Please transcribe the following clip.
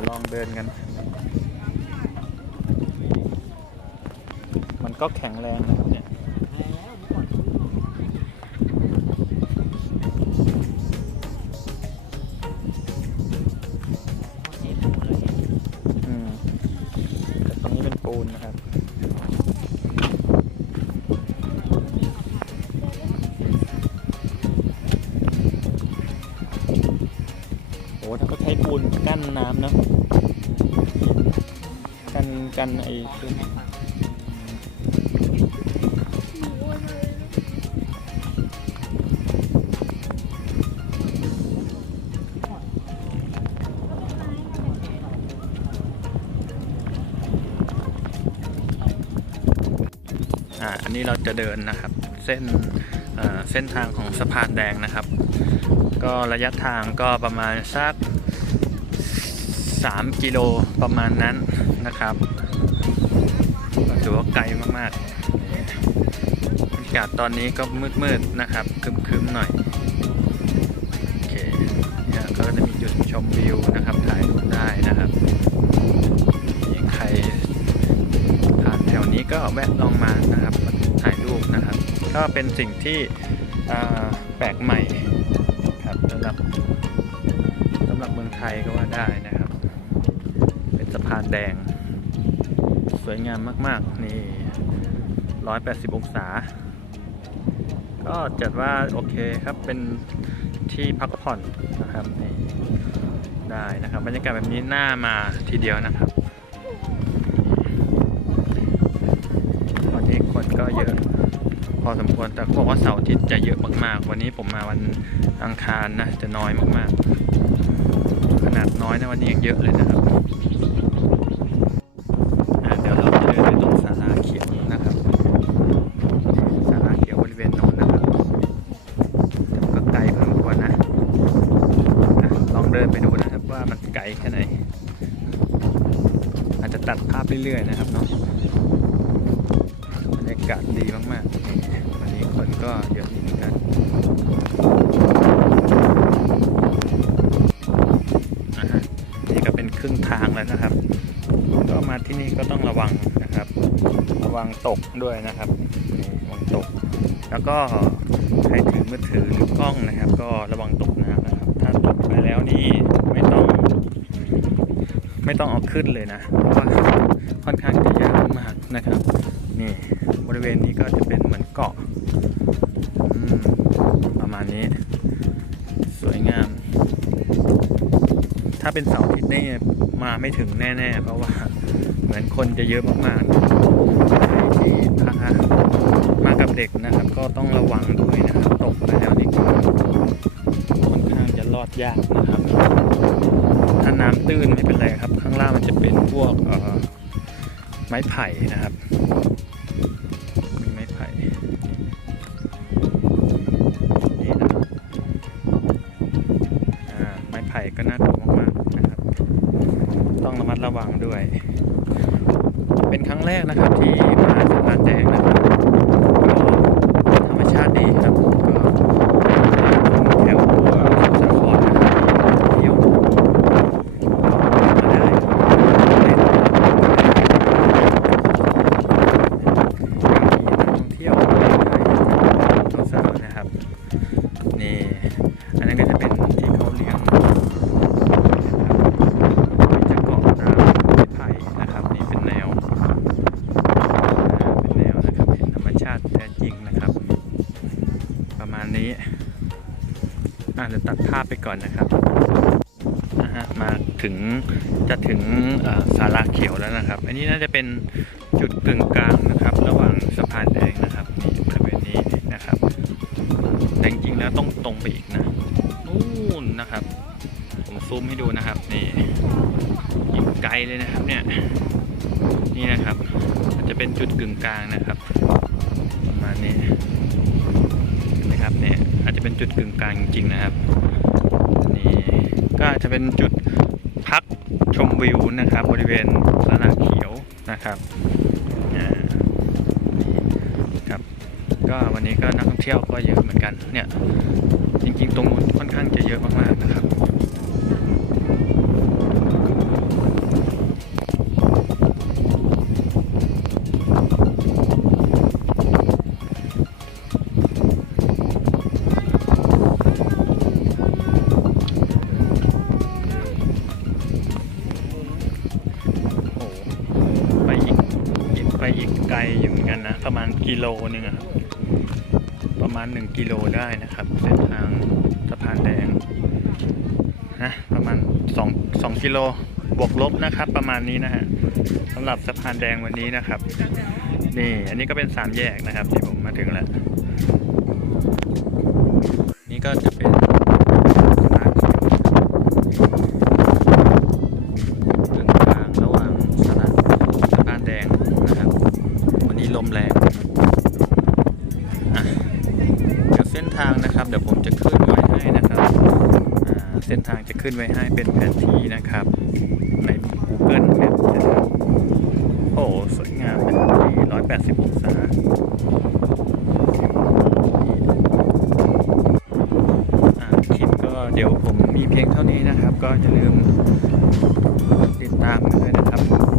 มาจะลองเดินกัน มันก็แข็งแรงนะครับเนี่ยตรงนี้เป็นปูนนะครับโอ้ถ้าเขาใช้ปูนกั้นน้ำนะ กันกันไอ้ปูนอ่าอันนี้เราจะเดินนะครับ เส้นเอ่อเส้นทางของสะพานแดงนะครับ ก็ระยะทางก็ประมาณสัก 3 กิโลประมาณนั้น นะครับถือว่าไกลมากๆบรรยากาศตอนนี้ก็มืดๆนะครับคึมๆหน่อย โอเคเนี่ยก็จะมีจุดชมวิวนะครับ ถ่ายรูปได้นะครับยังใครผ่านแถวนี้ก็แวะลองมานะครับ ถ่ายรูปนะครับ ก็เป็นสิ่งที่แปลกใหม่ครับสำหรับสำหรับเมืองไทยก็ว่าได้นะครับ เป็นสะพานแดง สวยงามมาก ๆ นี่ 180 องศา ก็จัดว่าโอเคครับ เป็นที่พักผ่อนนะครับนี่ได้นะครับบรรยากาศแบบนี้น่ามาทีเดียวนะครับวันนี้คนก็เยอะพอสมควรแต่เขาบอกว่าเสาร์อาทิตย์จะเยอะมาก ๆ วันนี้ผมมาวันอังคารนะจะน้อยมาก ๆ ขนาดน้อยนะวันนี้ยังเยอะเลยนะครับ ตัดภาพเรื่อยๆนะครับเนาะบรรยากาศดีมากๆ วันนี้คนก็เยอะเหมือนกันะนี่ก็เป็นครึ่งทางแล้วนะครับ ก็มาที่นี่ก็ต้องระวังนะครับ ระวังตกด้วยนะครับระวังตก แล้วก็ใครถือมือถือหรือกล้องนะครับ ก็ระวังตกน้ำนะครับ ถ้าตกไปแล้วนี่ไม่ต้อง ไม่ต้องเอาขึ้นเลยนะเพราะว่าค่อนข้างจะยากมากนะครับนี่บริเวณนี้ก็จะเป็นเหมือนเกาะประมาณนี้ สวยงาม ถ้าเป็นเสาร์อาทิตย์นี่มาไม่ถึงแน่ ๆ เพราะว่าเหมือนคนจะเยอะมากๆใครที่พามากับเด็กนะครับ ก็ต้องระวังด้วยนะครับ ตกไปแล้วนี่ค่อนข้างจะรอดยากนะครับ ตื้นไม่เป็นไรครับ ข้างล่างมันจะเป็นพวกไม้ไผ่นะครับมีไม้ไผ่นี่นะไม้ไผ่ก็น่ากลัวมากๆนะครับ ต้องระมัดระวังด้วย เป็นครั้งแรกนะครับที่มาสะพานแดงนะครับก็ธรรมชาติดีครับก็แถวสมุทรสาครนะครับเที่ยวมาได้เล่น ท่องเที่ยวสาวๆนะครับ นี่ อันนั้นก็จะเป็นที่เขาเลี้ยงจะเกาะตามไม้ไผ่นะครับ นี่เป็นแนวอ่าเป็นแนวนะครับเห็นธรรมชาติแท้จริงนะครับ ประมาณนี้อะเดี๋ยวตัดภาพไป ก่อนนะครับนะฮะมาถึงจะถึงเอ่อศาลาเขียวแล้วนะครับ อันนี้น่าจะเป็นจุดกึ่งกลางนะครับ ระหว่างสะพานแดงนะครับนี่บริเวณนี้นะครับ แต่จริงๆแล้วต้องตรงไปอีกนะนู่นนะครับ ผมซูมให้ดูนะครับนี่อีกไกลเลยนะครับเนี่ยนี่นะครับจะเป็นจุดกึ่งกลางนะครับประมาณนี้เห็นไหมครับเนี่ยอาจจะเป็นจุดกึ่งกลางจริงๆนะครับ ก็จะเป็นจุดพักชมวิวนะครับ บริเวณสานาเขียวนะครับครับก็วันนี้ก็นักท่องเที่ยวก็เยอะเหมือนกันเนี่ยจริงๆ ตรงนู้นค่อนข้างจะเยอะมากๆนะครับ นึงอะครับประมาณ 1 กิโลได้นะครับ เส้นทางสะพานแดงนะประมาณ2 2กิโลบวกลบนะครับ ประมาณนี้นะฮะสำหรับสะพานแดงวันนี้นะครับ นี่อันนี้ก็เป็นสามแยกนะครับที่ผมมาถึงแล้ว นี่ก็จะเป็น เส้นทางจะขึ้นไว้ให้เป็นแผนที่นะครับ ใน Google Map โอ้สวยงามเป็นที่180องศาคลิปก็เดี๋ยวผมมีเพียงเท่านี้นะครับ ก็อย่าลืมติดตามกันด้วยนะครับ